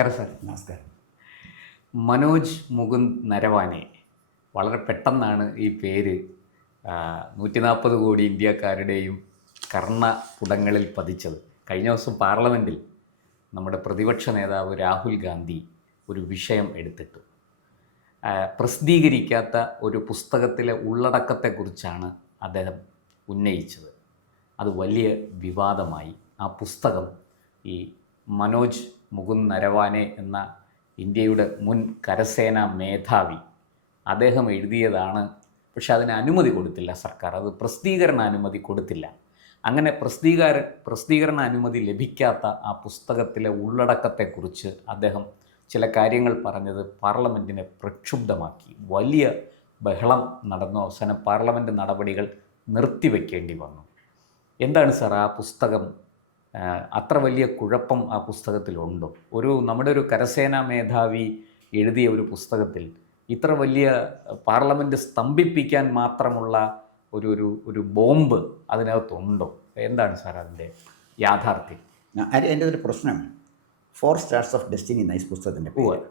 നമസ്കാരം സാർ. നമസ്കാരം. മനോജ് മുകുന്ദ് നരവാനെ വളരെ പെട്ടെന്നാണ് ഈ പേര് 140 കോടി ഇന്ത്യക്കാരുടെയും കർണപുടങ്ങളിൽ പതിച്ചത്. കഴിഞ്ഞ ദിവസം പാർലമെൻറ്റിൽ നമ്മുടെ പ്രതിപക്ഷ നേതാവ് രാഹുൽ ഗാന്ധി ഒരു വിഷയം എടുത്തിട്ടു. പ്രസിദ്ധീകരിക്കാത്ത ഒരു പുസ്തകത്തിലെ ഉള്ളടക്കത്തെക്കുറിച്ചാണ് അദ്ദേഹം ഉന്നയിച്ചത്. അത് വലിയ വിവാദമായി. ആ പുസ്തകം ഈ മനോജ് മുകുന്ദ് നരവാനെ എന്ന ഇന്ത്യയുടെ മുൻ കരസേനാ മേധാവി അദ്ദേഹം എഴുതിയതാണ്. പക്ഷെ അതിന് അനുമതി കൊടുത്തില്ല സർക്കാർ. അത് പ്രസിദ്ധീകരണ അനുമതി കൊടുത്തില്ല. അങ്ങനെ പ്രസിദ്ധീകരണ അനുമതി ലഭിക്കാത്ത ആ പുസ്തകത്തിലെ ഉള്ളടക്കത്തെക്കുറിച്ച് അദ്ദേഹം ചില കാര്യങ്ങൾ പറഞ്ഞത് പാർലമെൻറ്റിനെ പ്രക്ഷുബ്ധമാക്കി. വലിയ ബഹളം നടന്നു. അവസാനം പാർലമെൻറ്റ് നടപടികൾ നിർത്തിവെക്കേണ്ടി വന്നു. എന്താണ് സാർ ആ പുസ്തകം? അത്ര വലിയ കുഴപ്പം ആ പുസ്തകത്തിലുണ്ടോ? നമ്മുടെ ഒരു കരസേനാ മേധാവി എഴുതിയ ഒരു ഇത്ര വലിയ പാർലമെൻറ്റ് സ്തംഭിപ്പിക്കാൻ മാത്രമുള്ള ഒരു ബോംബ് അതിനകത്തുണ്ടോ? എന്താണ് സാർ അതിൻ്റെ യാഥാർത്ഥ്യം? എൻ്റെ ഒരു പ്രശ്നം 4 സ്റ്റാർസ് ഓഫ് ഡെസ്റ്റിനി എന്ന ഈ പുസ്തകത്തിൻ്റെ പേര്.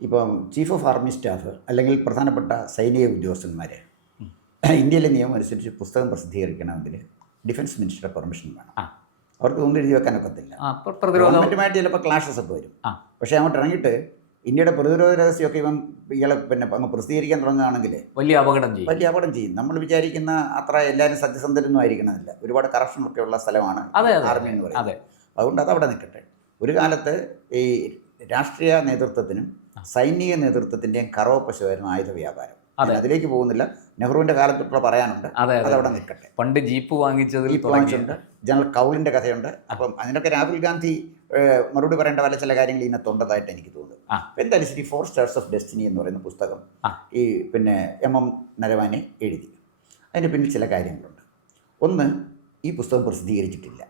ഇപ്പം ചീഫ് ഓഫ് ആർമി സ്റ്റാഫ് അല്ലെങ്കിൽ പ്രധാനപ്പെട്ട സൈനിക ഉദ്യോഗസ്ഥന്മാർ ഇന്ത്യയിലെ നിയമം അനുസരിച്ച് പുസ്തകം പ്രസിദ്ധീകരിക്കണമെങ്കിൽ ഡിഫൻസ് മിനിസ്റ്ററുടെ പെർമിഷൻ വേണം. അവർക്ക് ഒന്നും എഴുതി വെക്കാനൊക്കത്തില്ല. ഗവൺമെൻറ്റുമായിട്ട് ചിലപ്പോൾ ക്ലാഷസ് ഒക്കെ വരും. പക്ഷേ അങ്ങോട്ട് ഇറങ്ങിയിട്ട് ഇന്ത്യയുടെ പ്രതിരോധ രഹസ്യമൊക്കെ ഇയാളെ അങ്ങ് പ്രസിദ്ധീകരിക്കാൻ തുടങ്ങുകയാണെങ്കിൽ വലിയ അപകടം ചെയ്യും. നമ്മൾ വിചാരിക്കുന്ന അത്ര എല്ലാവരും സത്യസന്ധരൊന്നും ആയിരിക്കണമെന്നില്ല. ഒരുപാട് കറപ്ഷനൊക്കെ ഉള്ള സ്ഥലമാണ് ആർമി എന്ന് പറയുന്നത്. അതുകൊണ്ട് അതവിടെ നിൽക്കട്ടെ. ഒരു കാലത്ത് ഈ രാഷ്ട്രീയ നേതൃത്വത്തിനും സൈനിക നേതൃത്വത്തിൻ്റെയും കറവപ്പശുവായിരുന്നു ആയുധ വ്യാപാരം. അതിലേക്ക് പോകുന്നില്ല. നെഹ്റുവിൻ്റെ കാലത്തുള്ള പറയാനുണ്ട്. അതവിടെ നിൽക്കട്ടെ. പണ്ട് ജീപ്പ് വാങ്ങിച്ചിട്ടുണ്ട്. ജനറൽ കൗളിൻ്റെ കഥയുണ്ട്. അപ്പം അതിനൊക്കെ രാഹുൽ ഗാന്ധി മറുപടി പറയേണ്ട ചില കാര്യങ്ങൾ ഇതിനകത്തുണ്ടതായിട്ട് എനിക്ക് തോന്നുന്നു. എന്തായാലും ശരി, 4 സ്റ്റാർസ് ഓഫ് ഡെസ്റ്റിനി എന്ന് പറയുന്ന പുസ്തകം ഈ എം നരവാനെ എഴുതി. അതിന് പിന്നിൽ ചില കാര്യങ്ങളുണ്ട്. ഒന്ന്, ഈ പുസ്തകം പ്രസിദ്ധീകരിച്ചിട്ടില്ല.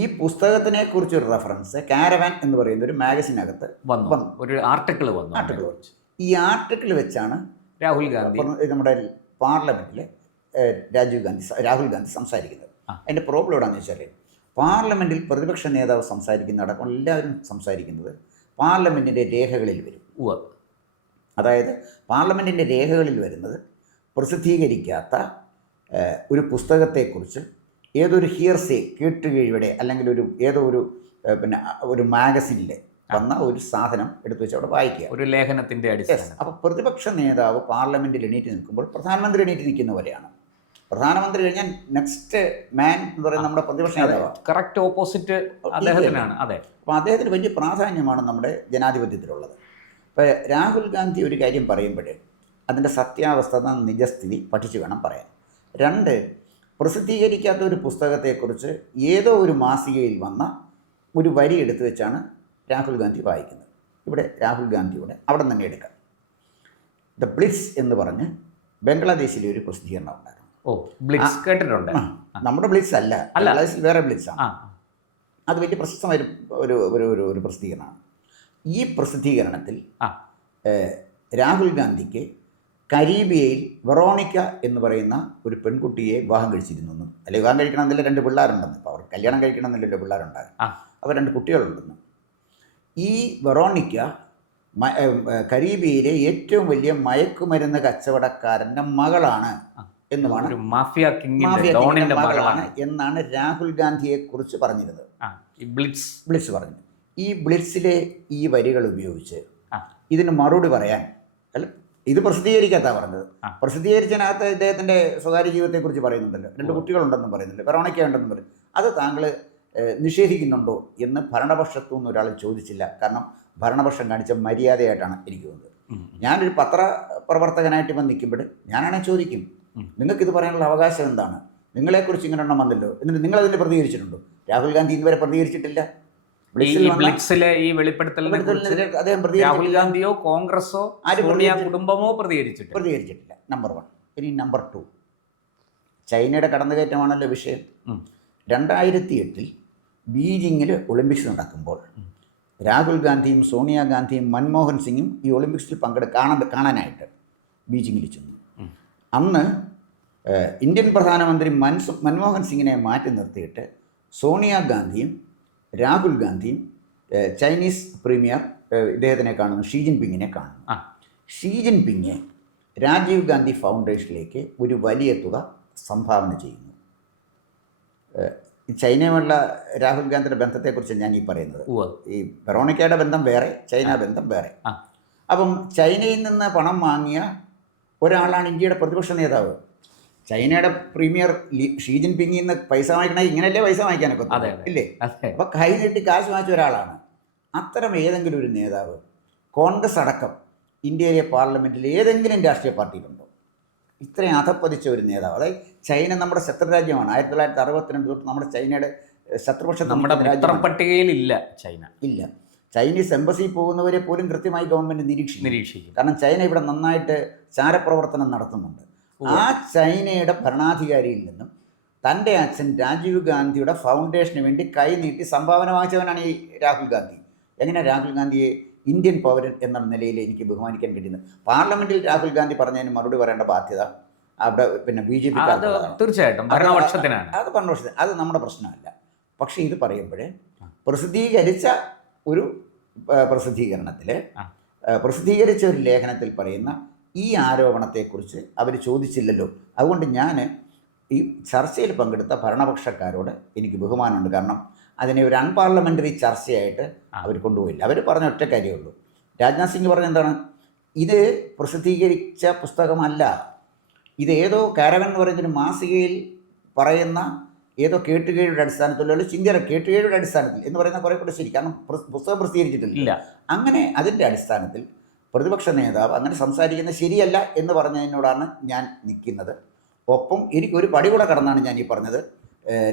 ഈ പുസ്തകത്തിനെ കുറിച്ചൊരു റെഫറൻസ് കാരവാൻ എന്ന് പറയുന്ന ഒരു മാഗസിനകത്ത് ഒരു ആർട്ടിക്കിൾ വന്നു. ഈ ആർട്ടിക്കിൾ വെച്ചാണ് രാഹുൽ ഗാന്ധി നമ്മുടെ പാർലമെൻറ്റിൽ രാഹുൽ ഗാന്ധി സംസാരിക്കുന്നത്. അതിൻ്റെ പ്രോബ്ലം എവിടെയാണെന്ന് വെച്ചാൽ, പാർലമെൻറ്റിൽ പ്രതിപക്ഷ നേതാവ് സംസാരിക്കുന്നതടക്കം എല്ലാവരും സംസാരിക്കുന്നത് പാർലമെൻറ്റിൻ്റെ രേഖകളിൽ വരും. അതായത് പാർലമെൻറ്റിൻ്റെ രേഖകളിൽ വരുന്നത് പ്രസിദ്ധീകരിക്കാത്ത ഒരു പുസ്തകത്തെക്കുറിച്ച് ഏതൊരു ഹിയർസേ കേട്ടുകീഴ്വടെ അല്ലെങ്കിൽ ഏതോ ഒരു മാഗസിനിലെ വന്ന ഒരു സാധനം എടുത്തു വെച്ച് അവിടെ വായിക്കുക, ഒരു ലേഖനത്തിൻ്റെ അടിസ്ഥാനം. അപ്പോൾ പ്രതിപക്ഷ നേതാവ് പാർലമെൻറ്റിൽ എണീറ്റ് നിൽക്കുമ്പോൾ പ്രധാനമന്ത്രി എണീറ്റ് നിൽക്കുന്നവരെയാണ്. പ്രധാനമന്ത്രി കഴിഞ്ഞാൽ നെക്സ്റ്റ് മാൻ എന്ന് പറയുന്നത് നമ്മുടെ പ്രതിപക്ഷ നേതാവാണ്. കറക്റ്റ് ഓപ്പോസിറ്റ് അദ്ദേഹത്തിനാണ്. അതെ. അപ്പോൾ അദ്ദേഹത്തിന് വലിയ പ്രാധാന്യമാണ് നമ്മുടെ ജനാധിപത്യത്തിലുള്ളത്. ഇപ്പോൾ രാഹുൽ ഗാന്ധി ഒരു കാര്യം പറയുമ്പോൾ അതിൻ്റെ സത്യാവസ്ഥ, നിജസ്ഥിതി പഠിച്ചു വേണം പറയാൻ. 2, പ്രസിദ്ധീകരിക്കാത്ത ഒരു പുസ്തകത്തെക്കുറിച്ച് ഏതോ ഒരു മാസികയിൽ വന്ന ഒരു വരി എടുത്തു വെച്ചാണ് രാഹുൽ ഗാന്ധി വായിക്കുന്നത്. ഇവിടെ രാഹുൽ ഗാന്ധിയുടെ അവിടെ തന്നെ എടുക്കാം. ദ ബ്ലിറ്റ്സ് എന്ന് പറഞ്ഞ് ബംഗ്ലാദേശിലെ ഒരു പ്രസിദ്ധീകരണം ഉണ്ടായിരുന്നു. ബ്ലിറ്റ്സ് കേട്ടിട്ടുണ്ട്. നമ്മുടെ ബ്ലിറ്റ്സ് അല്ല, ബംഗ്ലാദേശിൽ വേറെ ബ്ലിറ്റ്സാണ്. അത് വലിയ പ്രശസ്തമായ ഒരു പ്രസിദ്ധീകരണമാണ്. ഈ പ്രസിദ്ധീകരണത്തിൽ രാഹുൽ ഗാന്ധിക്ക് കരീബിയയിൽ വെറോണിക്ക എന്ന് പറയുന്ന ഒരു പെൺകുട്ടിയെ വിവാഹം കഴിച്ചിരുന്നു. അല്ലെങ്കിൽ വിവാഹം കഴിക്കണമെന്നില്ല, 2 പിള്ളേരുണ്ടെന്ന്. ഇപ്പോൾ അവർ കല്യാണം കഴിക്കണമെന്നില്ലല്ലോ, പിള്ളേരുണ്ടാകും. അവർ 2 കുട്ടികളുണ്ടെന്ന്. ഈ വെറോണിക്ക കരീബിയയിലെ ഏറ്റവും വലിയ മയക്കുമരുന്ന് കച്ചവടക്കാരൻ്റെ മകളാണ് എന്നുമാണ്, മകളാണ് എന്നാണ് രാഹുൽ ഗാന്ധിയെക്കുറിച്ച് പറഞ്ഞിരുന്നത്. ബ്ലിറ്റ്സ് പറഞ്ഞു. ഈ ബ്ലിറ്റ്സിലെ ഈ വരികൾ ഉപയോഗിച്ച് ഇതിന് മറുപടി പറയാൻ, അല്ല ഇത് പ്രസിദ്ധീകരിക്കാത്ത പറഞ്ഞത്, പ്രസിദ്ധീകരിച്ചതിനകത്ത് ഇദ്ദേഹത്തിൻ്റെ സ്വകാര്യ ജീവിതത്തെക്കുറിച്ച് പറയുന്നുണ്ടല്ലോ, 2 കുട്ടികളുണ്ടെന്നും പറയുന്നുണ്ട്, വെറോണിക്ക ഉണ്ടെന്നും പറയും. അത് താങ്കൾ നിഷേധിക്കുന്നുണ്ടോ എന്ന് ഭരണപക്ഷത്തു നിന്ന് ഒരാൾ ചോദിച്ചില്ല. കാരണം ഭരണപക്ഷം കാണിച്ച മര്യാദയായിട്ടാണ് എനിക്ക് തോന്നുന്നത്. ഞാനൊരു പത്രപ്രവർത്തകനായിട്ട് ഇപ്പം നിൽക്കുമ്പോൾ ഞാനാണെങ്കിൽ ചോദിക്കും, നിങ്ങൾക്കിത് പറയാനുള്ള അവകാശം എന്താണ്? നിങ്ങളെക്കുറിച്ച് ഇങ്ങനെ എണ്ണം വന്നല്ലോ, എന്നിട്ട് നിങ്ങളതിൻ്റെ പ്രതികരിച്ചിട്ടുണ്ടോ? രാഹുൽ ഗാന്ധി ഇതുവരെ പ്രതികരിച്ചിട്ടില്ല. ഈ വെളിപ്പെടുത്തലിനെതിരെ അദ്ദേഹം രാഹുൽ ഗാന്ധിയോ കോൺഗ്രസോ കുടുംബമോ പ്രതികരിച്ചിട്ടില്ല. നമ്പർ 1. ഇനി നമ്പർ 2, ചൈനയുടെ കടന്നുകയറ്റമാണല്ലോ വിഷയം. 2008 ബീജിങ്ങിൽ ഒളിമ്പിക്സ് നടക്കുമ്പോൾ രാഹുൽ ഗാന്ധിയും സോണിയാഗാന്ധിയും മൻമോഹൻ സിംഗും ഈ ഒളിമ്പിക്സിൽ കാണാനായിട്ട് ബീജിങ്ങിൽ ചെന്നു. അന്ന് ഇന്ത്യൻ പ്രധാനമന്ത്രി മൻമോഹൻ സിംഗിനെ മാറ്റി നിർത്തിയിട്ട് സോണിയാഗാന്ധിയും രാഹുൽ ഗാന്ധിയും ചൈനീസ് പ്രീമിയർ ഇദ്ദേഹത്തിനെ കാണുന്നു, ഷീ ജിൻപിങ്ങിനെ കാണുന്നു. ഷീ ജിൻപിങ് രാജീവ് ഗാന്ധി ഫൗണ്ടേഷനിലേക്ക് ഒരു വലിയ തുക സംഭാവന ചെയ്യുന്നു. ചൈനയുമുള്ള രാഹുൽ ഗാന്ധിയുടെ ബന്ധത്തെക്കുറിച്ച് ഞാൻ ഈ പറയുന്നത്. ഈ വെറോണിക്കയുടെ ബന്ധം വേറെ, ചൈന ബന്ധം വേറെ. അപ്പം ചൈനയിൽ നിന്ന് പണം വാങ്ങിയ ഒരാളാണ് ഇന്ത്യയുടെ പ്രതിപക്ഷ നേതാവ്. ചൈനയുടെ പ്രീമിയർ ഷീ ജിൻപിങ്ങിൽ നിന്ന് പൈസ വാങ്ങിക്കണമെങ്കിൽ ഇങ്ങനെയല്ലേ പൈസ വാങ്ങിക്കാനൊക്കെ ഇല്ലേ? അപ്പം കൈ നീട്ടി കാശ് വാങ്ങിച്ച ഒരാളാണ്. അത്തരം ഏതെങ്കിലും ഒരു നേതാവ് കോൺഗ്രസ് അടക്കം ഇന്ത്യയിലെ പാർലമെൻറ്റിൽ ഏതെങ്കിലും രാഷ്ട്രീയ പാർട്ടിയിലുണ്ടോ? ഇത്രയും അധപ്പതിച്ച ഒരു നേതാവ്. അതായത് ചൈന നമ്മുടെ ശത്രുരാജ്യമാണ്. 1962 തൊട്ട് നമ്മുടെ ചൈനയുടെ ശത്രുപക്ഷത്ത് നമ്മുടെ പട്ടികയിലില്ല ചൈന. ഇല്ല. ചൈനീസ് എംബസി പോകുന്നവരെ പോലും കൃത്യമായി ഗവൺമെൻറ് നിരീക്ഷിക്കും. കാരണം ചൈന ഇവിടെ നന്നായിട്ട് ചാരപ്രവർത്തനം നടത്തുന്നുണ്ട്. ആ ചൈനയുടെ ഭരണാധികാരിയിൽ നിന്നും തൻ്റെ അച്ഛൻ രാജീവ് ഗാന്ധിയുടെ ഫൗണ്ടേഷന് വേണ്ടി കൈ നീട്ടി സംഭാവന വാങ്ങിച്ചവനാണ് ഈ രാഹുൽ ഗാന്ധി. എങ്ങനെ രാഹുൽ ഗാന്ധിയെ ഇന്ത്യൻ പൗരൻ എന്ന നിലയിൽ എനിക്ക് ബഹുമാനിക്കാൻ കഴിയുന്നത്? പാർലമെൻറ്റിൽ രാഹുൽ ഗാന്ധി പറഞ്ഞതിന് മറുപടി പറയേണ്ട ബാധ്യത അവിടെ പിന്നെ BJP തീർച്ചയായിട്ടും ഭരണപക്ഷത്തിനാണ്. അത് ഭരണപക്ഷത്തിന്, അത് നമ്മുടെ പ്രശ്നമല്ല. പക്ഷേ ഇത് പറയുമ്പോൾ പ്രസിദ്ധീകരിച്ച ഒരു പ്രസിദ്ധീകരിച്ച ഒരു ലേഖനത്തിൽ പറയുന്ന ഈ ആരോപണത്തെക്കുറിച്ച് അവർ ചോദിച്ചില്ലല്ലോ. അതുകൊണ്ട് ഞാൻ ഈ ചർച്ചയിൽ പങ്കെടുത്ത ഭരണപക്ഷക്കാരോട് എനിക്ക് ബഹുമാനമുണ്ട്. കാരണം അതിനെ ഒരു അൺപാർലമെൻ്ററി ചർച്ചയായിട്ട് അവർ കൊണ്ടുപോയില്ല. അവർ പറഞ്ഞ ഒറ്റ കാര്യമേ ഉള്ളൂ. രാജ്നാഥ് സിംഗ് പറഞ്ഞ എന്താണ്, ഇത് പ്രസിദ്ധീകരിച്ച പുസ്തകമല്ല, ഇത് ഏതോ കാരവൻ എന്ന് പറയുന്നൊരു മാസികയിൽ പറയുന്ന ഏതോ കേട്ടുകേഴിയുടെ അടിസ്ഥാനത്തിലോ അല്ലെങ്കിൽ ചിന്തയുടെ കേട്ടുകേഴിയുടെ അടിസ്ഥാനത്തിൽ എന്ന് പറയുന്ന കുറേ കൂടെ ശരി. കാരണം പുസ്തകം പ്രസിദ്ധീകരിച്ചിട്ടില്ല. അങ്ങനെ അതിൻ്റെ അടിസ്ഥാനത്തിൽ പ്രതിപക്ഷ നേതാവ് അങ്ങനെ സംസാരിക്കുന്നത് ശരിയല്ല എന്ന് പറഞ്ഞതിനോടാണ് ഞാൻ നിൽക്കുന്നത്. ഒപ്പം എനിക്കൊരു പടി കൂടെ കടന്നാണ് ഞാൻ ഈ പറഞ്ഞത്,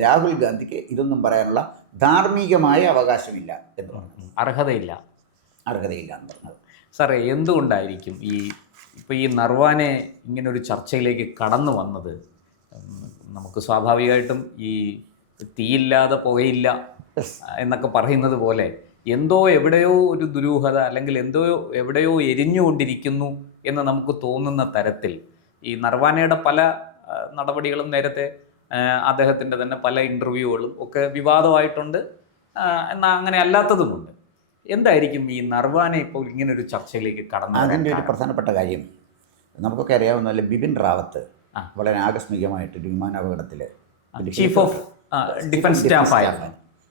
രാഹുൽ ഗാന്ധിക്ക് ഇതൊന്നും പറയാനുള്ള ധാർമ്മികമായ അവകാശമില്ല എന്ന് പറഞ്ഞത്. അർഹതയില്ല എന്ന് പറഞ്ഞത്. സാറേ, എന്തുകൊണ്ടായിരിക്കും ഇപ്പോൾ ഈ നർവാനെ ഇങ്ങനൊരു ചർച്ചയിലേക്ക് കടന്നു വന്നത്? നമുക്ക് സ്വാഭാവികമായിട്ടും ഈ തീയില്ലാതെ പുകയില്ല എന്നൊക്കെ പറയുന്നത് പോലെ എന്തോ എവിടെയോ ഒരു ദുരൂഹത അല്ലെങ്കിൽ എവിടെയോ എരിഞ്ഞുകൊണ്ടിരിക്കുന്നു എന്ന് നമുക്ക് തോന്നുന്ന തരത്തിൽ ഈ നർവാനയുടെ പല നടപടികളും നേരത്തെ അദ്ദേഹത്തിൻ്റെ തന്നെ പല ഇൻ്റർവ്യൂകളും ഒക്കെ വിവാദമായിട്ടുണ്ട്. എന്നാൽ അങ്ങനെ അല്ലാത്തതുമുണ്ട്. എന്തായിരിക്കും ഈ നർവാനെ ഇപ്പോൾ ഇങ്ങനൊരു ചർച്ചയിലേക്ക് കടന്നു? അതിൻ്റെ ഒരു പ്രധാനപ്പെട്ട കാര്യം നമുക്കൊക്കെ അറിയാവുന്നതല്ല, ബിപിൻ റാവത്ത് വളരെ ആകസ്മികമായിട്ടൊരു വിമാനാപകടത്തിൽ ചീഫ് ഓഫ് ഡിഫൻസ് സ്റ്റാഫായ,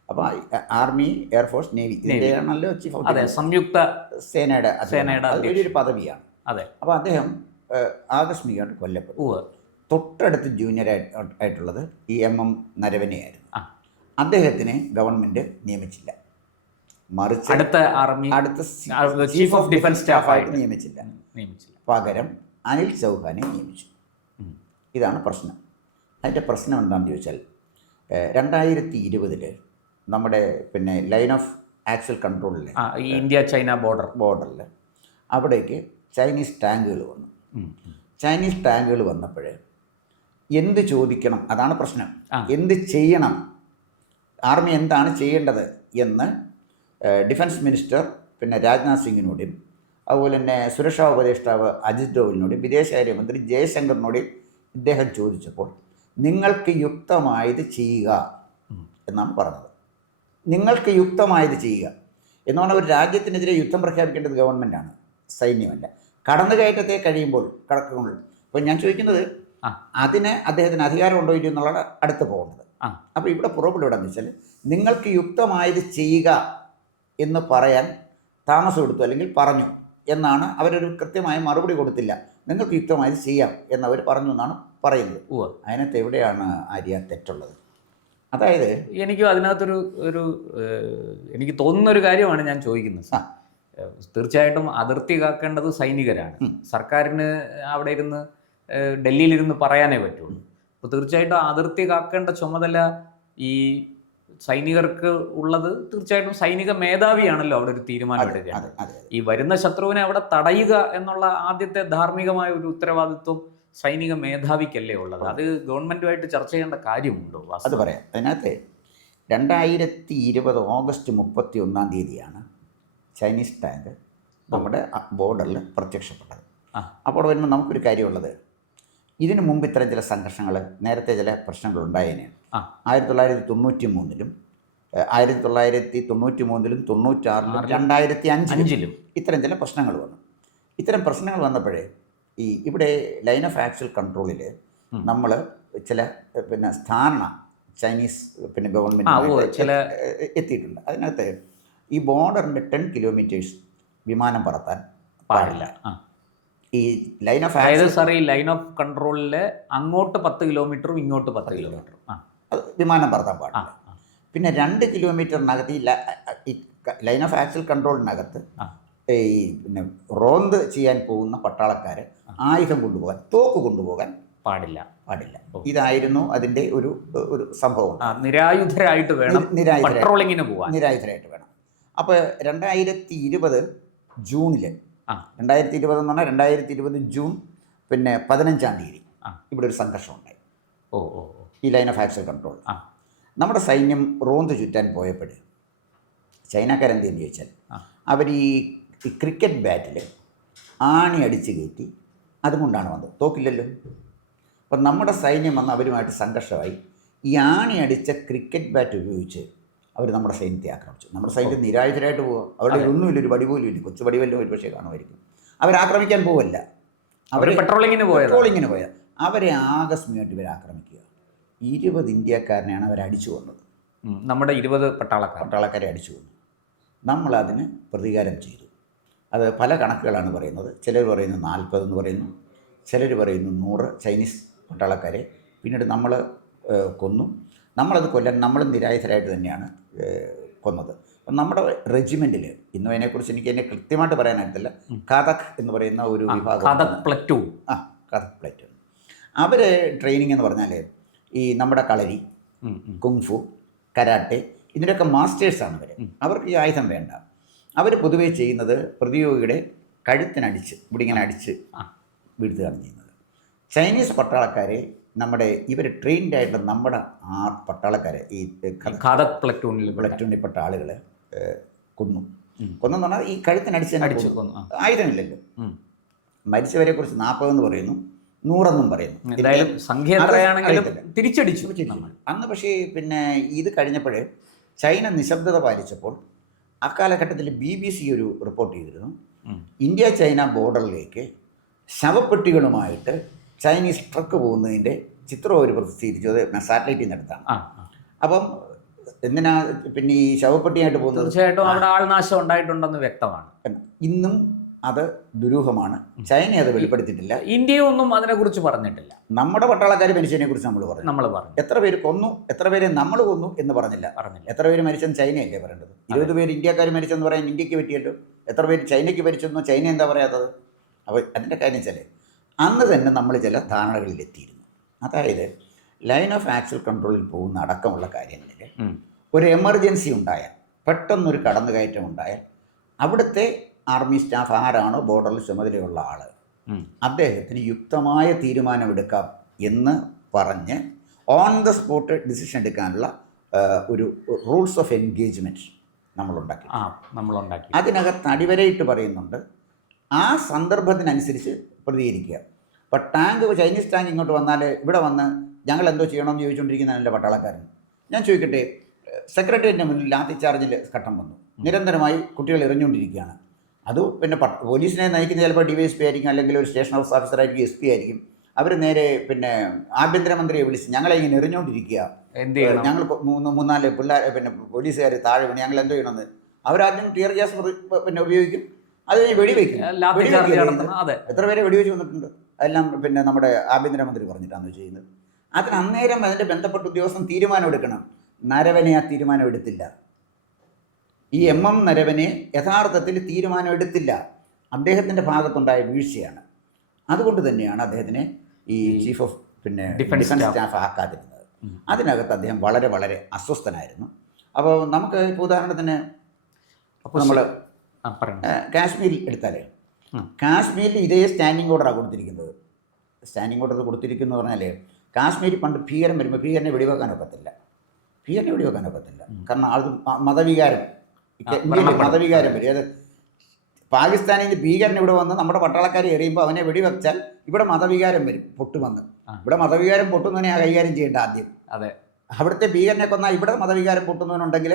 അപ്പോൾ ആർമി, എയർഫോഴ്സ്, നേവി ഇതിൻ്റെയാണല്ലോ ചീഫ് ഓഫ്. അതെ, സംയുക്ത സേനയുടെ വലിയൊരു പദവിയാണ്. അതെ. അപ്പോൾ അദ്ദേഹം ആകസ്മികമായിട്ട് കൊല്ലപ്പെട്ടു. തൊട്ടടുത്ത് ജൂനിയർ ആയിട്ടുള്ളത് ഈ MM നരവനെയായിരുന്നു. അദ്ദേഹത്തിനെ ഗവൺമെൻറ് നിയമിച്ചില്ല, മറിച്ച് അടുത്ത ചീഫ് ഓഫ് ഡിഫൻസ് സ്റ്റാഫായിട്ട് നിയമിച്ചില്ല. പകരം അനിൽ ചൗഹാനെ നിയമിച്ചു. ഇതാണ് പ്രശ്നം. അതിൻ്റെ പ്രശ്നം എന്താണെന്ന് ചോദിച്ചാൽ 2020 നമ്മുടെ പിന്നെ ലൈൻ ഓഫ് ആക്ച്വൽ കൺട്രോളിൽ ഇന്ത്യ ചൈന ബോർഡറിൽ അവിടേക്ക് ചൈനീസ് ടാങ്കുകൾ വന്നു. ചൈനീസ് ടാങ്കുകൾ വന്നപ്പോൾ എന്ത് ചോദിക്കണം, അതാണ് പ്രശ്നം. എന്ത് ചെയ്യണം, ആർമി എന്താണ് ചെയ്യേണ്ടത് എന്ന് ഡിഫൻസ് മിനിസ്റ്റർ പിന്നെ രാജ്നാഥ് സിംഗിനോടും അതുപോലെ തന്നെ സുരക്ഷാ ഉപദേഷ്ടാവ് അജിത് ഡോവലിനോടും വിദേശകാര്യമന്ത്രി ജയശങ്കറിനോടും ഇദ്ദേഹം ചോദിച്ചപ്പോൾ നിങ്ങൾക്ക് യുക്തമായത് ചെയ്യുക എന്നാണ് പറഞ്ഞത്. നിങ്ങൾക്ക് യുക്തമായത് ചെയ്യുക എന്ന് പറഞ്ഞാൽ ഒരു രാജ്യത്തിനെതിരെ യുദ്ധം പ്രഖ്യാപിക്കേണ്ടത് ഗവൺമെൻറ്റാണ്, സൈന്യമല്ല. കടന്നുകയറ്റത്തെ കഴിയുമ്പോൾ അപ്പോൾ ഞാൻ ചോദിക്കുന്നത് അതിന് അദ്ദേഹത്തിന് അധികാരമുണ്ടോ ഇല്ലയോ എന്നുള്ളത് അടുത്ത് പോകേണ്ടത്. അപ്പോൾ ഇവിടെ പ്രോബ്ലം എവിടെയെന്ന് വെച്ചാൽ നിങ്ങൾക്ക് യുക്തമായത് ചെയ്യുക എന്ന് പറയാൻ താമസം എടുത്തു അല്ലെങ്കിൽ പറഞ്ഞു എന്നാണ്. അവരൊരു കൃത്യമായ മറുപടി കൊടുത്തില്ല. നിങ്ങൾക്ക് യുക്തമായത് ചെയ്യാം എന്നവർ പറഞ്ഞു എന്നാണ് പറയുന്നത്. അതിനകത്ത് എവിടെയാണ് ആര്യ തെറ്റുള്ളത്? അതായത് എനിക്കും അതിനകത്തൊരു എനിക്ക് തോന്നുന്നൊരു കാര്യമാണ് ഞാൻ ചോദിക്കുന്നത്. തീർച്ചയായിട്ടും അതിർത്തി കാക്കേണ്ടത് സൈനികരാണ്. സർക്കാരിന് അവിടെ ഇരുന്ന് ഡൽഹിയിലിരുന്ന് പറയാനേ പറ്റുള്ളൂ. അപ്പോൾ തീർച്ചയായിട്ടും അതിർത്തി കാക്കേണ്ട ചുമതല ഈ സൈനികർക്ക് ഉള്ളത് തീർച്ചയായിട്ടും സൈനിക മേധാവിയാണല്ലോ അവിടെ ഒരു തീരുമാനം എടുക്കുക. ഈ വരുന്ന ശത്രുവിനെ അവിടെ തടയുക എന്നുള്ള ആദ്യത്തെ ധാർമ്മികമായ ഒരു ഉത്തരവാദിത്വം സൈനിക മേധാവിക്കല്ലേ ഉള്ളത്. അത് ഗവൺമെൻറ്റുമായിട്ട് ചർച്ച ചെയ്യേണ്ട കാര്യമുണ്ടോ? അത് പറയാം. അതിനകത്ത് 2020 ഓഗസ്റ്റ് 31 ചൈനീസ് ടാങ്ക് നമ്മുടെ ബോർഡറിൽ പ്രത്യക്ഷപ്പെട്ടത്. അപ്പോൾ വരുമ്പോൾ നമുക്കൊരു കാര്യമുള്ളത്, ഇതിനു മുമ്പ് ഇത്തരം ചില സംഘർഷങ്ങൾ, നേരത്തെ ചില പ്രശ്നങ്ങൾ ഉണ്ടായതിന് 1993 1993-ലും 96-ലും 2005-ലും ഇത്തരം ചില പ്രശ്നങ്ങൾ വന്നു. ഇത്തരം പ്രശ്നങ്ങൾ വന്നപ്പോഴേ ഇവിടെ ലൈൻ ഓഫ് ആക്ച്വൽ കൺട്രോളിൽ നമ്മൾ ചില ധാരണ ചൈനീസ് ഗവൺമെൻറ് എത്തിയിട്ടുണ്ട്. അതിനകത്ത് ഈ ബോർഡറിൻ്റെ 10 കിലോമീറ്റേഴ്സ് വിമാനം പറത്താൻ പാടില്ല. ഈ ലൈൻ ഓഫ് ഈ ലൈൻ ഓഫ് കൺട്രോളിൽ അങ്ങോട്ട് 10 കിലോമീറ്ററും ഇങ്ങോട്ട് 10 കിലോമീറ്ററും അത് വിമാനം പറത്താൻ പാടില്ല. പിന്നെ 2 കിലോമീറ്ററിനകത്ത് ഈ ലൈൻ ഓഫ് ആക്ച്വൽ കൺട്രോളിനകത്ത് ഈ റോന്ത് ചെയ്യാൻ പോകുന്ന പട്ടാളക്കാരെ ആയുധം കൊണ്ടുപോകാൻ, തോക്ക് കൊണ്ടുപോകാൻ പാടില്ല. ഇതായിരുന്നു അതിൻ്റെ ഒരു സംഭവം. നിരായുധരായിട്ട് വേണം പട്രോളിങ്ങിന് പോകാൻ. നിരായുധരായിട്ട് വേണം. അപ്പോൾ 2020 ജൂണിൽ 2020 എന്ന് പറഞ്ഞാൽ 2020 ജൂൺ 15-ാം തീയതി ഇവിടെ ഒരു സംഘർഷം ഉണ്ടായി. ഈ ലൈൻ ഓഫ് ആക്ച്വൽ കൺട്രോൾ. നമ്മുടെ സൈന്യം റോന്ത് ചുറ്റാൻ പോയപ്പോൾ ചൈനക്കാരെന്തെന്ന് ചോദിച്ചാൽ അവർ ഈ ക്രിക്കറ്റ് ബാറ്റിൽ ആണി അടിച്ച് കയറ്റി അതുകൊണ്ടാണ് വന്നത്, തോക്കില്ലല്ലോ. അപ്പം നമ്മുടെ സൈന്യം വന്ന് അവരുമായിട്ട് സംഘർഷമായി. ഈ ആണി അടിച്ച ക്രിക്കറ്റ് ബാറ്റ് ഉപയോഗിച്ച് അവർ നമ്മുടെ സൈന്യത്തെ ആക്രമിച്ചു. നമ്മുടെ സൈന്യം നിരായുധരായിട്ട് പോവുക, അവരുടെ ഒന്നുമില്ല, ഒരു വടി പോലും ഇല്ല, കൊച്ചു വടിവല്ലോ ഒരു പക്ഷേ കാണുമായിരിക്കും. അവരാക്രമിക്കാൻ പോവല്ല, അവർ പെട്രോളിങ്ങിന് പോയാൽ അവരെ ആകസ്മികമായിട്ട് ഇവർ ആക്രമിക്കുക. 20 ഇന്ത്യക്കാരനെയാണ് അവരടിച്ചു കൊന്നത്. നമ്മുടെ 20 പട്ടാളക്കാരെ അടിച്ചു കൊന്നു. നമ്മളതിന് പ്രതികാരം ചെയ്തു. അത് പല കണക്കുകളാണ് പറയുന്നത്. ചിലർ പറയുന്നു 40 എന്ന് പറയുന്നു, ചിലർ പറയുന്നു 100 ചൈനീസ് പട്ടാളക്കാരെ പിന്നീട് നമ്മൾ കൊന്നു. നമ്മളത് കൊല്ലാൻ നമ്മളും നിരായുധരായിട്ട് തന്നെയാണ് കൊന്നത്. അപ്പം നമ്മുടെ റെജിമെൻറ്റിൽ ഇന്നും അതിനെക്കുറിച്ച് എനിക്ക് അതിനെ കൃത്യമായിട്ട് പറയാനായിട്ടില്ല. കാതക് എന്ന് പറയുന്ന ഒരു വിഭാഗം, കാതക് പ്ലറ്റൂൺ. അവർ ട്രെയിനിങ് എന്ന് പറഞ്ഞാൽ ഈ നമ്മുടെ കളരി, കുങ്ഫു, കരാട്ടെ ഇതിൻ്റെയൊക്കെ മാസ്റ്റേഴ്സാണ് അവർ. അവർക്ക് ഈ ആയുധം വേണ്ട. അവർ പൊതുവേ ചെയ്യുന്നത് പ്രതിയോഗിയുടെ കഴുത്തിനടിച്ച് ഇവിടെ ഇങ്ങനെ അടിച്ച് വീഴ്ത്തുകയാണ് ചെയ്യുന്നത്. ചൈനീസ് പട്ടാളക്കാരെ ഇവർ ട്രെയിൻഡ് ആയിട്ട് നമ്മുടെ പട്ടാളക്കാരെ ഈ കാതക് പ്ലറ്റൂണിൽ പെട്ട ആളുകൾ കൊന്നെന്ന് പറഞ്ഞാൽ ഈ കഴുത്തിനടിച്ച് ആയുധമില്ലല്ലോ. മരിച്ചവരെ കുറിച്ച് 40 എന്ന് പറയുന്നു, 100 എന്നും പറയുന്നു. തിരിച്ചടിച്ചു അന്ന്. പക്ഷേ ഇത് കഴിഞ്ഞപ്പോൾ ചൈന നിശബ്ദത പാലിച്ചപ്പോൾ അക്കാലഘട്ടത്തിൽ BBC ഒരു റിപ്പോർട്ട് ചെയ്തിരുന്നു, ഇന്ത്യ ചൈന ബോർഡറിലേക്ക് ശവപ്പെട്ടികളുമായിട്ട് ചൈനീസ് ട്രക്ക് പോകുന്നതിൻ്റെ ചിത്രം അവർ പ്രസിദ്ധീകരിച്ചു. അത് സാറ്റലൈറ്റിൽ നിന്ന് എടുത്താണ്. അപ്പം എന്തിനാ ഈ ശവപ്പെട്ടിയായിട്ട് പോകുന്നത്? തീർച്ചയായിട്ടും അവിടെ ആൾനാശം ഉണ്ടായിട്ടുണ്ടെന്ന് വ്യക്തമാണ്. ഇന്നും അത് ദുരൂഹമാണ്. ചൈന അത് വെളിപ്പെടുത്തിയിട്ടില്ല. ഇന്ത്യയൊന്നും അതിനെക്കുറിച്ച് പറഞ്ഞിട്ടില്ല. നമ്മുടെ പട്ടാളക്കാർ മരിച്ചതിനെ കുറിച്ച് നമ്മൾ പറഞ്ഞു. എത്ര പേര് കൊന്നു, എത്ര പേരെ നമ്മൾ കൊന്നു എന്ന് പറഞ്ഞില്ല. എത്ര പേര് മരിച്ചെന്ന് ചൈനയല്ലേ പറയേണ്ടത്? 20 പേര് ഇന്ത്യക്കാർ മരിച്ചെന്ന് പറയാൻ ഇന്ത്യക്ക് പറ്റിയല്ലോ. എത്ര പേര് ചൈനയ്ക്ക് മരിച്ചെന്നോ ചൈന എന്താ പറയാത്തത്? അപ്പോൾ അതിൻ്റെ കാര്യം വെച്ചാൽ അന്ന് തന്നെ നമ്മൾ ചില ധാരണകളിലെത്തിയിരുന്നു. അതായത് ലൈൻ ഓഫ് ആക്ച്വൽ കൺട്രോളിൽ പോകുന്ന അടക്കമുള്ള കാര്യങ്ങളിൽ ഒരു എമർജൻസി ഉണ്ടായാൽ, പെട്ടെന്നൊരു കടന്നുകയറ്റം ഉണ്ടായാൽ, അവിടുത്തെ ആർമി സ്റ്റാഫ് ആരാണോ ബോർഡറിൽ ചുമതലയുള്ള ആൾ, അദ്ദേഹത്തിന് യുക്തമായ തീരുമാനമെടുക്കാം എന്ന് പറഞ്ഞ് ഓൺ ദ സ്പോട്ട് ഡിസിഷൻ എടുക്കാനുള്ള ഒരു റൂൾസ് ഓഫ് എൻഗേജ്മെൻറ്റ് നമ്മളുണ്ടാക്കി. അതിനകത്ത് അടിവരയിട്ട് പറയുന്നുണ്ട് ആ സന്ദർഭത്തിനനുസരിച്ച് പ്രതികരിക്കുക. ഇപ്പോൾ ചൈനീസ് ടാങ്ക് ഇങ്ങോട്ട് വന്നാൽ ഇവിടെ വന്ന് ഞങ്ങൾ എന്തോ ചെയ്യണമെന്ന് ചോദിച്ചുകൊണ്ടിരിക്കുന്ന എൻ്റെ പട്ടാളക്കാരൻ. ഞാൻ ചോദിക്കട്ടെ, സെക്രട്ടേറിയറ്റിന് മുന്നിൽ ലാത്തി ചാർജിൽ ഘട്ടം വന്നു, നിരന്തരമായി കുട്ടികൾ എറിഞ്ഞുകൊണ്ടിരിക്കുകയാണ്. അത് പോലീസിനെ നയിക്കുന്ന ചിലപ്പോൾ DYSP ആയിരിക്കും, അല്ലെങ്കിൽ ഒരു സ്റ്റേഷൻ ഹൗസ് ഓഫീസറായിരിക്കും, SP ആയിരിക്കും. അവർ നേരെ ആഭ്യന്തരമന്ത്രിയെ വിളിച്ച് ഞങ്ങളെ ഇങ്ങനെ എറിഞ്ഞുകൊണ്ടിരിക്കുക, ഞങ്ങൾ 3-4 പിള്ളേർ പോലീസുകാർ താഴെ വീണ്, ഞങ്ങൾ എന്തോ ചെയ്യണമെന്ന്. അവരാദ്യം ടിയർ ഗ്യാസ് ഉപയോഗിക്കും, അത് വെടിവെക്കും. എത്ര പേരെ വെടിവെച്ച് വന്നിട്ടുണ്ട്? അതെല്ലാം നമ്മുടെ ആഭ്യന്തരമന്ത്രി പറഞ്ഞിട്ടാണ് ചെയ്യുന്നത്. അതിന് അന്നേരം അതിൻ്റെ ബന്ധപ്പെട്ട ഉദ്യോഗസ്ഥൻ തീരുമാനം എടുക്കണം. നരവനെ ആ തീരുമാനം എടുത്തില്ല. ഈ MM നരവനെ യഥാർത്ഥത്തിൽ തീരുമാനം എടുത്തില്ല. അദ്ദേഹത്തിൻ്റെ ഭാഗത്തുണ്ടായ വീഴ്ചയാണ്. അതുകൊണ്ട് തന്നെയാണ് അദ്ദേഹത്തിനെ ഈ ചീഫ് ഓഫ് ഡിഫൻസ് സ്റ്റാഫ് ആക്കാതിരുന്നത്. അതിനകത്ത് അദ്ദേഹം വളരെ വളരെ അസ്വസ്ഥനായിരുന്നു. അപ്പോൾ നമുക്ക് ഇപ്പോൾ ഉദാഹരണത്തിന് നമ്മൾ കാശ്മീരിൽ എടുത്താലേ, കാശ്മീരിൽ ഇതേ സ്റ്റാൻഡിംഗ് ഓർഡറാണ് കൊടുത്തിരിക്കുന്നത്. സ്റ്റാൻഡിംഗ് ഓർഡർ കൊടുത്തിരിക്കുന്നു പറഞ്ഞാൽ കാശ്മീരിൽ പണ്ട് ഭീകരം വരുമ്പോൾ ഭീകരനെ വെടിവെക്കാൻ ഒക്കത്തില്ല. കാരണം അത് മതവികാരം, ഇന്ത്യയിൽ മതവികാരം വരും. അത് പാകിസ്ഥാനിൽ നിന്ന് ഭീകരൻ ഇവിടെ വന്ന് നമ്മുടെ പട്ടാളക്കാരെ എറിയുമ്പോൾ അവനെ വെടിവെച്ചാൽ ഇവിടെ മതവികാരം വരും, പൊട്ടുവന്ന്. ഇവിടെ മതവികാരം പൊട്ടുന്നതിനെ കൈകാര്യം ചെയ്യേണ്ട ആദ്യം. അവിടുത്തെ ഭീകരനെ കൊന്നാൽ ഇവിടെ മതവികാരം പൊട്ടുന്നവനുണ്ടെങ്കിൽ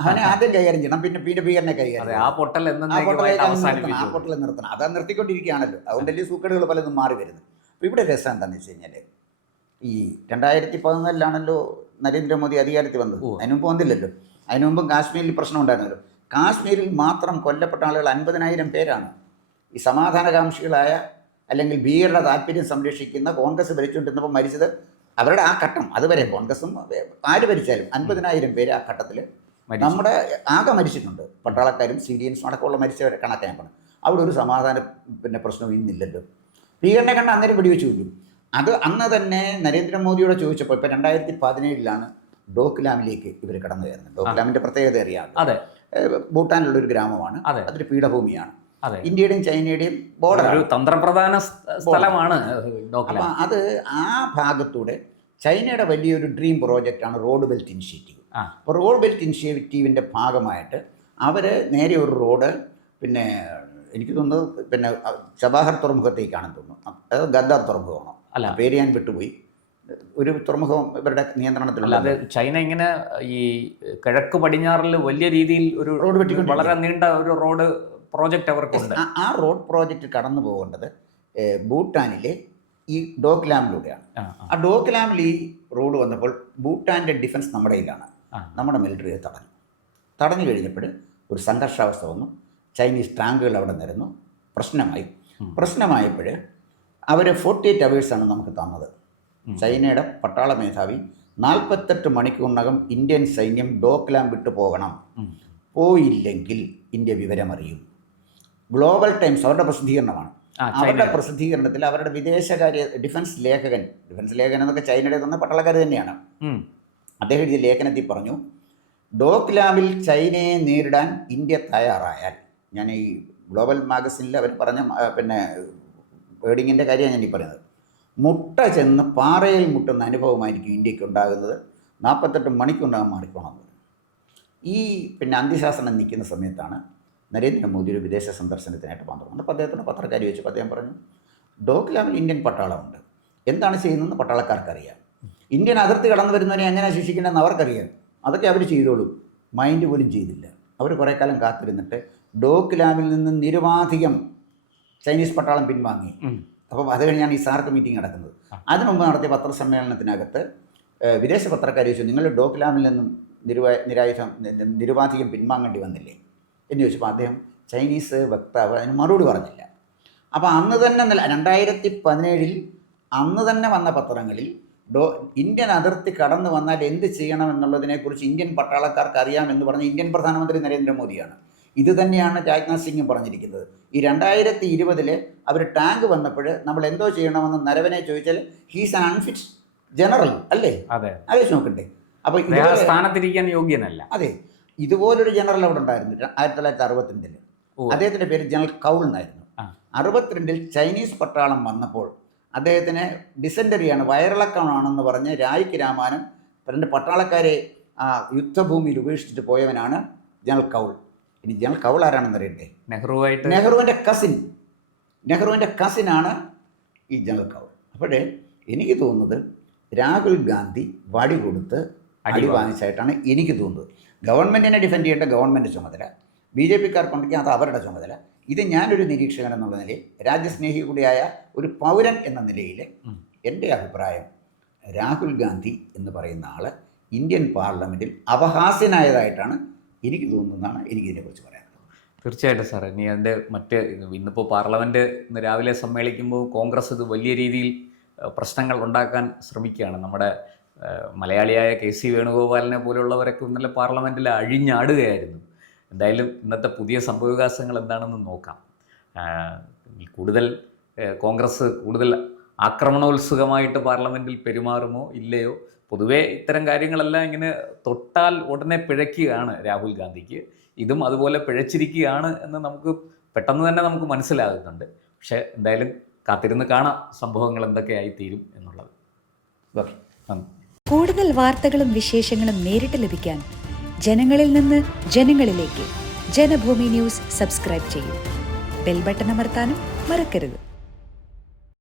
അവനെ ആദ്യം കൈകാര്യം ചെയ്യണം, പിന്നെ ഭീകരനെ കൈകാര്യം അതെ, ആ പൊട്ടൽ ആ അവസാനിപ്പിച്ചു. പൊട്ടൽ നിർത്തണം. അത് നിർത്തിക്കൊണ്ടിരിക്കുകയാണല്ലോ. അതുകൊണ്ടല്ലേ സൂക്കേടുകൾ പലതും മാറി വരുന്നത്. അപ്പോൾ ഇവിടെ രസം എന്താണെന്ന് വെച്ച് കഴിഞ്ഞാൽ, ഈ 2014 നരേന്ദ്രമോദി അധികാരത്തിൽ വന്നത്. അതിന് മുമ്പ് വന്നില്ലല്ലോ. അതിന് മുമ്പും കാശ്മീരിൽ പ്രശ്നം ഉണ്ടായിരുന്നല്ലോ. കാശ്മീരിൽ മാത്രം കൊല്ലപ്പെട്ട ആളുകൾ 50,000 പേരാണ്. ഈ സമാധാനകാംക്ഷികളായ അല്ലെങ്കിൽ ഭീകരരുടെ താല്പര്യം സംരക്ഷിക്കുന്ന കോൺഗ്രസ് ഭരിച്ചുകൊണ്ടിരുന്നപ്പോൾ മരിച്ചത് അവരുടെ ആ ഘട്ടം അതുവരെ കോൺഗ്രസും ആര് ഭരിച്ചാലും 50,000 പേര് ആ ഘട്ടത്തിൽ നമ്മുടെ ആകെ മരിച്ചിട്ടുണ്ട്. പട്ടാളക്കാരും സിവിലിയൻസും അടക്കമുള്ള മരിച്ചവരെ കണക്കാക്കണം. അവിടെ ഒരു സമാധാന പ്രശ്നവും ഇന്നില്ലല്ലോ. ഭീകരനെ കണ്ട അന്നേരം വെടിവെച്ച് കൊല്ലും. അത് അന്ന് തന്നെ നരേന്ദ്രമോദിയോട് ചോദിച്ചപ്പോൾ, ഇപ്പോൾ 2017 ഡോക്ലാമിലേക്ക് ഇവർ കടന്നു കയറുന്നത്. ഡോക്ലാമിൻ്റെ പ്രത്യേകത അറിയാം. അതെ, ഭൂട്ടാനിലുള്ളൊരു ഗ്രാമമാണ്. അതൊരു പീഠഭൂമിയാണ്. ഇന്ത്യയുടെയും ചൈനയുടെയും ബോർഡർ, ഒരു തന്ത്രപ്രധാന സ്ഥലമാണ്. അപ്പം അത് ആ ഭാഗത്തൂടെ ചൈനയുടെ വലിയൊരു ഡ്രീം പ്രോജക്റ്റാണ് റോഡ് ബെൽറ്റ് ഇനിഷ്യേറ്റീവ്. അപ്പോൾ റോഡ് ബെൽറ്റ് ഇനിഷ്യേറ്റീവിൻ്റെ ഭാഗമായിട്ട് അവർ നേരെ ഒരു റോഡ്, പിന്നെ എനിക്ക് തോന്നുന്നത് ചബാഹർ തുറമുഖത്തേക്കാണെന്ന് തോന്നുന്നു. അത് ഗദ്ദാർ തുറമുഖമാണോ അല്ല, പേര് ഞാൻ വിട്ടുപോയി. ഒരു തുറമുഖം ഇവരുടെ നിയന്ത്രണത്തിലുള്ള. അത് ചൈന ഇങ്ങനെ ഈ കിഴക്ക് പടിഞ്ഞാറിൽ വലിയ രീതിയിൽ ഒരു റോഡ് വെട്ടിക്കൊണ്ട് വളരെ നീണ്ട ഒരു റോഡ് പ്രോജക്റ്റ് അവർക്കുണ്ട്. ആ റോഡ് പ്രോജക്റ്റ് കടന്നു പോകേണ്ടത് ഭൂട്ടാനിലെ ഈ ഡോക്ലാമിലൂടെയാണ്. ആ ഡോക്ലാമിൽ ഈ റോഡ് വന്നപ്പോൾ ഭൂട്ടാൻ്റെ ഡിഫൻസ് നമ്മുടെ കയ്യിലാണ്. നമ്മുടെ മിലിറ്ററി തടഞ്ഞു കഴിഞ്ഞപ്പോൾ ഒരു സംഘർഷാവസ്ഥ വന്നു. ചൈനീസ് ടാങ്കുകൾ അവിടെ നിരന്നു. പ്രശ്നമായപ്പോൾ അവർ 48 hours നമുക്ക് തന്നത്. ചൈനയുടെ പട്ടാള മേധാവി 48 മണിക്കൂറിനകം ഇന്ത്യൻ സൈന്യം ഡോക്ലാം വിട്ടു പോകണം, പോയില്ലെങ്കിൽ ഇന്ത്യ വിവരമറിയും. ഗ്ലോബൽ ടൈംസ് അവരുടെ പ്രസിദ്ധീകരണമാണ്. അവരുടെ പ്രസിദ്ധീകരണത്തിൽ അവരുടെ വിദേശകാര്യ ഡിഫൻസ് ലേഖകൻ എന്നൊക്കെ ചൈനയുടെ തന്നെ പട്ടാളക്കാർ തന്നെയാണ്. അദ്ദേഹം എഴുതിയ ലേഖനത്തിൽ പറഞ്ഞു, ഡോക്ലാമിൽ ചൈനയെ നേരിടാൻ ഇന്ത്യ തയ്യാറായാൽ, ഞാൻ ഈ ഗ്ലോബൽ മാഗസിനിൽ അവർ പറഞ്ഞ വേർഡിങ്ങിൻ്റെ കാര്യമാണ് ഞാൻ ഈ പറയുന്നത്, മുട്ട ചെന്ന് പാറയിൽ മുട്ടുന്ന അനുഭവമായിരിക്കും ഇന്ത്യക്ക് ഉണ്ടാകുന്നത്. 48 മണിക്കൂറിനകം മാറിക്കോണം. ഈ അന്ത്യശാസനം നിൽക്കുന്ന സമയത്താണ് നരേന്ദ്രമോദി ഒരു വിദേശ സന്ദർശനത്തിനായിട്ട് വന്നത്. അപ്പോൾ അദ്ദേഹത്തിന് പത്രക്കാരി വെച്ചപ്പോൾ അദ്ദേഹം പറഞ്ഞു, ഡോക്ലാമിൽ ഇന്ത്യൻ പട്ടാളമുണ്ട്, എന്താണ് ചെയ്യുന്നതെന്ന് പട്ടാളക്കാർക്കറിയാം. ഇന്ത്യൻ അതിർത്തി കടന്നു വരുന്നവരെ എങ്ങനെ ശിക്ഷിക്കണമെന്ന് അവർക്കറിയാം. അതൊക്കെ അവർ ചെയ്തോളും. മൈൻഡ് പോലും ചെയ്തില്ല. അവർ കുറേ കാലം കാത്തിരുന്നിട്ട് ഡോക്ലാമിൽ നിന്ന് നിരുപാധികം ചൈനീസ് പട്ടാളം പിൻവാങ്ങി. അപ്പോൾ അത് കഴിഞ്ഞാണ് ഈ സാർക്ക് മീറ്റിംഗ് നടക്കുന്നത്. അതിനു മുമ്പ് നടത്തിയ പത്രസമ്മേളനത്തിനകത്ത് വിദേശ പത്രക്കാർ ചോദിച്ചു, നിങ്ങൾ ഡോക്ലാമിൽ നിന്നും നിരുപാധികം പിൻവാങ്ങേണ്ടി വന്നില്ലേ എന്ന് ചോദിച്ചപ്പോൾ അദ്ദേഹം ചൈനീസ് വക്താവ് അതിന് മറുപടി പറഞ്ഞില്ല. അപ്പോൾ അന്ന് തന്നെ 2017 അന്ന് തന്നെ വന്ന പത്രങ്ങളിൽ ഇന്ത്യൻ അതിർത്തി കടന്നു വന്നാൽ എന്ത് ചെയ്യണമെന്നുള്ളതിനെക്കുറിച്ച് ഇന്ത്യൻ പട്ടാളക്കാർക്ക് അറിയാമെന്ന് പറഞ്ഞ ഇന്ത്യൻ പ്രധാനമന്ത്രി നരേന്ദ്രമോദിയാണ്. ഇത് തന്നെയാണ് രാജ്നാഥ് സിംഗും പറഞ്ഞിരിക്കുന്നത്. ഈ 2020 അവർ ടാങ്ക് വന്നപ്പോൾ നമ്മൾ എന്തോ ചെയ്യണമെന്ന് നരവനെ ചോദിച്ചാൽ ഹീസ് ആൻ അൺഫിറ്റ് ജനറൽ അല്ലേ? ആലോചിച്ച് നോക്കണ്ടേ? അപ്പോൾ സ്ഥാനത്തിരിക്കാൻ യോഗ്യനല്ല. അതെ, ഇതുപോലൊരു ജനറൽ അവിടെ ഉണ്ടായിരുന്നു 1962. അദ്ദേഹത്തിൻ്റെ പേര് ജനറൽ കൗൾ എന്നായിരുന്നു. 62 ചൈനീസ് പട്ടാളം വന്നപ്പോൾ അദ്ദേഹത്തിന് ഡിസെൻറ്ററിയാണ്, വയറിളക്കമാണെന്ന് പറഞ്ഞ് രായ്ക്ക് രാമാനം തൻ്റെ പട്ടാളക്കാരെ ആ യുദ്ധഭൂമിയിൽ ഉപേക്ഷിച്ചിട്ട് പോയവനാണ് ജനറൽ കൗൾ. ഇനി ജനറൽ കൗൾ ആരാണെന്ന് അറിയണ്ടേ? നെഹ്റുവിൻ്റെ കസിനാണ് ഈ ജനറൽ കൗൾ. അപ്പോഴേ എനിക്ക് തോന്നുന്നത് രാഹുൽ ഗാന്ധി വടി കൊടുത്ത് അടി വാങ്ങിച്ചായിട്ടാണ് എനിക്ക് തോന്നുന്നത്. ഗവൺമെൻറ്റിനെ ഡിഫെൻഡ് ചെയ്യേണ്ട ഗവൺമെൻറ് ചുമതല, BJP-ക്കാർക്കുണ്ടെങ്കിൽ അത് അവരുടെ ചുമതല. ഇത് ഞാനൊരു നിരീക്ഷകൻ എന്നുള്ള നിലയിൽ, രാജ്യസ്നേഹി കൂടിയായ ഒരു പൗരൻ എന്ന നിലയിൽ എൻ്റെ അഭിപ്രായം, രാഹുൽ ഗാന്ധി എന്ന് പറയുന്ന ആൾ ഇന്ത്യൻ പാർലമെൻറ്റിൽ അപഹാസ്യനായതായിട്ടാണ് എനിക്ക് തോന്നുന്നതാണ് എനിക്കിതിനെക്കുറിച്ച് പറയാനുള്ളത്. തീർച്ചയായിട്ടും സാർ, ഇനി അതിൻ്റെ ഇന്നിപ്പോൾ പാർലമെൻറ്റ് ഇന്ന് രാവിലെ സമ്മേളിക്കുമ്പോൾ കോൺഗ്രസ് ഇത് വലിയ രീതിയിൽ പ്രശ്നങ്ങൾ ഉണ്ടാക്കാൻ ശ്രമിക്കുകയാണ്. നമ്മുടെ മലയാളിയായ KC വേണുഗോപാലിനെ പോലുള്ളവരൊക്കെ ഇന്നലെ പാർലമെൻറ്റിൽ അഴിഞ്ഞാടുകയായിരുന്നു. എന്തായാലും ഇന്നത്തെ പുതിയ സംഭവവികാസങ്ങൾ എന്താണെന്ന് നോക്കാം. കോൺഗ്രസ് കൂടുതൽ ആക്രമണോത്സുകമായിട്ട് പാർലമെൻറ്റിൽ പെരുമാറുമോ ഇല്ലയോ? പൊതുവേ ഇത്തരം കാര്യങ്ങളെല്ലാം ഇങ്ങനെ തൊട്ടാൽ ഉടനെ പിഴയ്ക്കുകയാണ് രാഹുൽ ഗാന്ധിക്ക്. ഇതും അതുപോലെ പിഴച്ചിരിക്കുകയാണ് എന്ന് നമുക്ക് പെട്ടെന്ന് തന്നെ നമുക്ക് മനസ്സിലാകുന്നുണ്ട്. പക്ഷേ എന്തായാലും കാത്തിരുന്ന് കാണാം സംഭവങ്ങൾ എന്തൊക്കെയായി തീരും എന്നുള്ളത്. ഓക്കെ, നന്ദി. കൂടുതൽ വാർത്തകളും വിശേഷങ്ങളും നേരിട്ട് ലഭിക്കാൻ ജനങ്ങളിൽ നിന്ന് ജനങ്ങളിലേക്ക് ജനഭൂമി ന്യൂസ് സബ്സ്ക്രൈബ് ചെയ്യൂ. ബെൽ ബട്ടൺ അമർത്താനും മറക്കരുത്.